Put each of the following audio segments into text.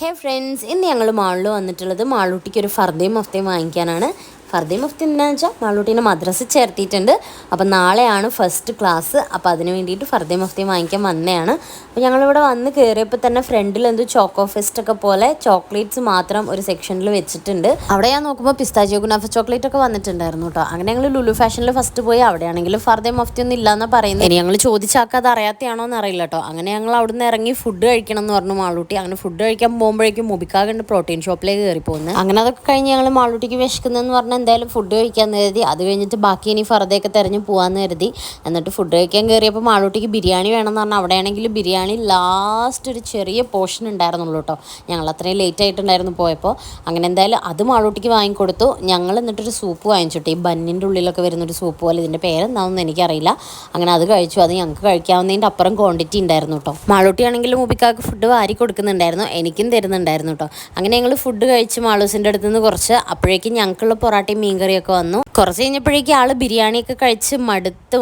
ഹേ friends, ഇന്ന് ഞങ്ങൾ മാളിൽ വന്നിട്ടുള്ളത് മാളൂട്ടിക്ക് ഒരു ഫർദയും മഫ്തയും വാങ്ങിക്കാനാണ്. ഫർദയും മഫ്തി എന്താണെന്ന് വെച്ചാൽ മാളൂട്ടീനെ മദ്രസ ചേർത്തിയിട്ടുണ്ട്. അപ്പം നാളെയാണ് ഫസ്റ്റ് ക്ലാസ്. അപ്പോൾ അതിന് വേണ്ടിയിട്ട് ഫർദയും മഫ്തിയും വാങ്ങിക്കാൻ വന്നതാണ്. അപ്പോൾ ഞങ്ങളിവിടെ വന്ന് കയറിയപ്പോൾ തന്നെ ഫ്രണ്ടിൽ എന്തോ ചോക്കോ ഫെസ്റ്റ് ഒക്കെ പോലെ ചോക്ലേറ്റ്സ് മാത്രം ഒരു സെക്ഷനിൽ വെച്ചിട്ടുണ്ട്. അവിടെ ഞാൻ നോക്കുമ്പോൾ പിസ്താച്ചിയോ കുനാഫ ചോക്ലേറ്റ് ഒക്കെ വന്നിട്ടുണ്ടായിരുന്നു കേട്ടോ. അങ്ങനെ ഞങ്ങൾ ലുലു ഫാഷനിൽ ഫസ്റ്റ് പോയി. അവിടെയാണെങ്കിലും ഫർദയും മഫ്തി ഒന്നും ഇല്ലയെന്നാണ് പറയുന്നത്. ഇനി ഞങ്ങൾ ചോദിച്ചാൽ അത് അറിയാത്തയാണോ എന്ന് അറിയില്ല കേട്ടോ. അങ്ങനെ ഞങ്ങൾ അവിടെ നിന്ന് ഇറങ്ങി ഫുഡ് കഴിക്കണം എന്ന് പറഞ്ഞു മാളൂട്ടി. അങ്ങനെ ഫുഡ് കഴിക്കാൻ പോകുമ്പോഴേക്കും മുബിക്കാകണ്ട് പ്രോട്ടീൻ ഷോപ്പിലേക്ക് കയറി പോകുന്നത്. അങ്ങനെ അതൊക്കെ കഴിഞ്ഞ് ഞങ്ങൾ മാളൂട്ടിക്ക് വിശക്കുന്നതെന്ന് പറഞ്ഞാൽ എന്തായാലും ഫുഡ് കഴിക്കാമെന്ന് കരുതി. അത് കഴിഞ്ഞിട്ട് ബാക്കി ഇനി ഫർദയൊക്കെ തിരഞ്ഞ് പോകാമെന്ന് കരുതി. എന്നിട്ട് ഫുഡ് കഴിക്കാൻ കയറിയപ്പോൾ മാളൂട്ടിക്ക് ബിരിയാണി വേണമെന്ന് പറഞ്ഞാൽ അവിടെയാണെങ്കിൽ ബിരിയാണി ലാസ്റ്റ് ഒരു ചെറിയ പോർഷൻ ഉണ്ടായിരുന്നുള്ളൂ കേട്ടോ. ഞങ്ങൾ അത്രയും ലേറ്റ് ആയിട്ടുണ്ടായിരുന്നു പോയപ്പോൾ. അങ്ങനെ എന്തായാലും അത് മാളൂട്ടിക്ക് വാങ്ങിക്കൊടുത്തു. ഞങ്ങൾ എന്നിട്ടൊരു സൂപ്പ് വാങ്ങിച്ചിട്ട് ഈ ബന്നിൻ്റെ ഉള്ളിലൊക്കെ വരുന്നൊരു സൂപ്പ് പോലെ, ഇതിൻ്റെ പേരെന്താണെന്ന് എനിക്കറിയില്ല. അങ്ങനെ അത് കഴിച്ചു. അത് ഞങ്ങൾക്ക് കഴിക്കാവുന്നതിൻ്റെ അപ്പുറം ക്വാണ്ടിറ്റി ഉണ്ടായിരുന്നു കേട്ടോ. മാളൂട്ടിയാണെങ്കിലും മുബിക്കാക്ക് ഫുഡ് വാരി കൊടുക്കുന്നുണ്ടായിരുന്നു, എനിക്കും തരുന്നുണ്ടായിരുന്നു കേട്ടോ. അങ്ങനെ ഞങ്ങൾ ഫുഡ് കഴിച്ച് മാളൂസിൻ്റെ അടുത്ത് നിന്ന് കുറച്ച്. അപ്പോഴേക്കും ഞങ്ങൾക്കുള്ള പൊറാട്ടയും മീൻകറിയൊക്കെ വന്നു. കുറച്ച് കഴിഞ്ഞപ്പോഴേക്കും ആൾ ബിരിയാണിയൊക്കെ കഴിച്ച്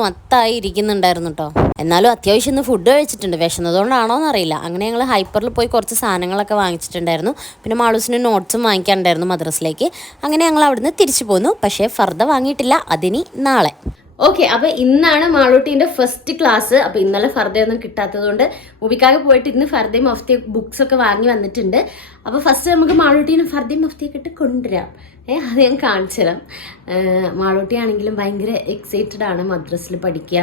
മത്തായി ഇരിക്കുന്നുണ്ടായിരുന്നു കേട്ടോ. എന്നാലും അത്യാവശ്യം ഇന്ന് ഫുഡ് കഴിച്ചിട്ടുണ്ട്. വിശന്നതുകൊണ്ടാണോ എന്നറിയില്ല. അങ്ങനെ ഞങ്ങൾ ഹൈപ്പറിൽ പോയി കുറച്ച് സാധനങ്ങളൊക്കെ വാങ്ങിച്ചിട്ടുണ്ടായിരുന്നു. പിന്നെ മാളൂസിന് നോട്ട്സും വാങ്ങിക്കാനുണ്ടായിരുന്നു മദ്രസിലേക്ക്. അങ്ങനെ ഞങ്ങൾ അവിടുന്ന് തിരിച്ചു പോന്നു. പക്ഷേ ഫർദ വാങ്ങിയിട്ടില്ല, അതിനി നാളെ. ഓക്കെ, അപ്പോൾ ഇന്നാണ് മാളൂട്ടീൻ്റെ ഫസ്റ്റ് ക്ലാസ്. അപ്പോൾ ഇന്നലെ ഫർദയൊന്നും കിട്ടാത്തതുകൊണ്ട് മുബിക്കാകെ പോയിട്ട് ഇന്ന് ഫർദയും മഫ്തിയും ബുക്സ് ഒക്കെ വാങ്ങി വന്നിട്ടുണ്ട്. അപ്പോൾ ഫസ്റ്റ് നമുക്ക് മാളൂട്ടീനെ ഫർദയും മഫ്തിയൊക്കെ ഇട്ട് കൊണ്ടുവരാം. അത് ഞാൻ കാണിച്ചു തരാം. മാളൂട്ടി ആണെങ്കിലും ഭയങ്കര എക്സൈറ്റഡ് ആണ് മദ്രസിൽ പഠിക്കുക,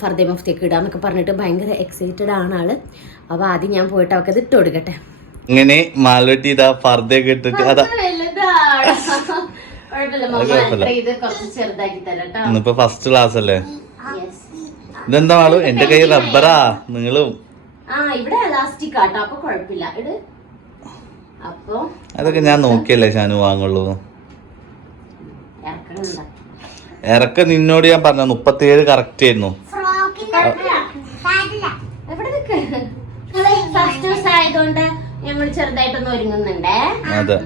ഫർദയും മഫ്തിയൊക്കെ ഇടുക എന്നൊക്കെ പറഞ്ഞിട്ട് ഭയങ്കര എക്സൈറ്റഡ് ആണ് ആള്. അപ്പോൾ ആദ്യം ഞാൻ പോയിട്ട് അവൾക്ക് അത് ഇട്ട് കൊടുക്കട്ടെ. ഇങ്ങനെ മാളൂട്ടി ഇതാ ഫർദയൊക്കെ ഇട്ടിട്ട് അതാ ഇന്നിപ്പോ ഫസ്റ്റ് ക്ലാസ് അല്ലേ. ഇതെന്താ മാളു, എന്റെ കൈ റബ്ബറാ നിങ്ങളും. അതൊക്കെ ഞാൻ നോക്കിയല്ലേ ഷാനു വാങ്ങുള്ളൂ. ഇറക്ക നിന്നോട് ഞാൻ പറഞ്ഞ 37 കറക്റ്റ് ആയിരുന്നു. ചെറുതായിട്ടൊന്ന് ഒരുങ്ങുന്നുണ്ടേ. അതെ,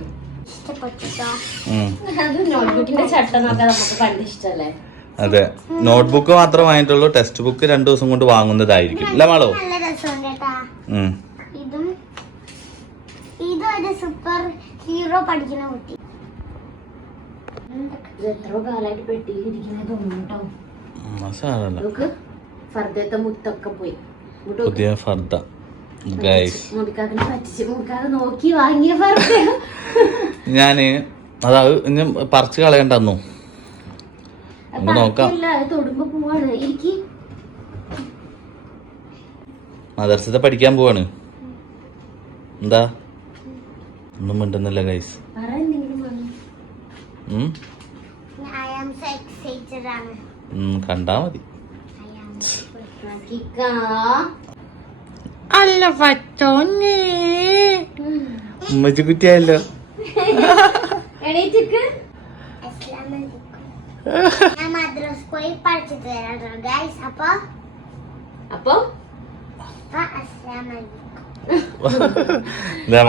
അതെ. നോട്ട്ബുക്ക് മാത്രമേ വാങ്ങിയിട്ടുള്ളൂ. ടെക്സ്റ്റ് ബുക്ക് 2 ദിവസം കൊണ്ട് വാങ്ങുന്നതായിരിക്കും അല്ല മാളോ? പുതിയ ഫർദ ഞാന് അതാ ഇനി പറിച്ച് കളയണ്ടെന്നു നോക്കാം. മദർസത്തെ പഠിക്കാൻ പോവാണ്. എന്താ ഒന്നും മിണ്ടുന്നില്ല ഗൈസ്. കണ്ടാ മതി. അല്ല പറ്റോന്നേ ഉമ്മച്ചി കുറ്റിയായല്ലോ.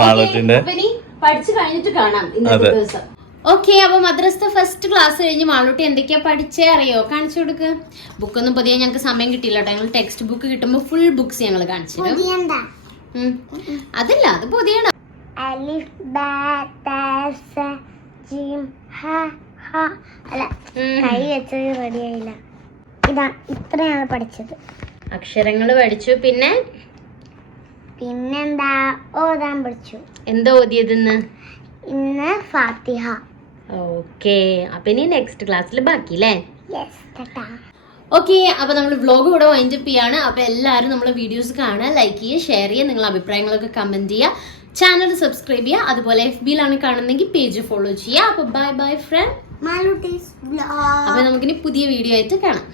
മാളൂട്ടിന്റെ പഠിച്ചു കഴിഞ്ഞിട്ട് കാണാം ഇന്നത്തെ ദിവസം. ഓക്കെ, അപ്പൊ മദ്രസത്തെ ഫസ്റ്റ് ക്ലാസ് കഴിഞ്ഞ് മാളൂട്ടി എന്തൊക്കെയാ പഠിച്ചേ അറിയോ? കാണിച്ചു കൊടുക്ക്. ബുക്കൊന്നും പൊതിയാൻ ഞങ്ങൾക്ക് സമയം കിട്ടിയില്ല കേട്ടോ. ഞങ്ങൾ ടെക്സ്റ്റ് ബുക്ക് കിട്ടുമ്പോ ഫുൾ ബുക്സ് ഞങ്ങൾ കാണിച്ചു തരും. അതല്ല, അത് പൊതിയണം. ഇത്രയാണ് പഠിച്ചത്. അക്ഷരങ്ങൾ പഠിച്ചു. പിന്നെന്താ ഓതാൻ പഠിച്ചു. എന്താ ഓതിയതെന്ന്? ഇന്ന് ഫാത്തിഹ. ഓക്കെ, അപ്പൊ ഇനി നെക്സ്റ്റ് ക്ലാസ്സിൽ ബാക്കി അല്ലേ? ഓക്കെ, അപ്പൊ നമ്മൾ വ്ലോഗ് കൂടെ വൈൻഡ് അപ്പ് ചെയ്യാണ്. അപ്പൊ എല്ലാവരും നമ്മളെ വീഡിയോസ് കാണുക, ലൈക്ക് ചെയ്യുക, ഷെയർ ചെയ്യുക, നിങ്ങളുടെ അഭിപ്രായങ്ങളൊക്കെ കമന്റ് ചെയ്യുക, ചാനൽ സബ്സ്ക്രൈബ് ചെയ്യുക. അതുപോലെ FB-യിലാണ് കാണുന്നെങ്കിൽ പേജ് ഫോളോ ചെയ്യുക. അപ്പൊ ബൈ ബൈ ഫ്രണ്ട്. മാളൂട്ടീസ് വ്ലോഗ്. അപ്പൊ നമുക്കിനി പുതിയ വീഡിയോ ആയിട്ട് കാണാം.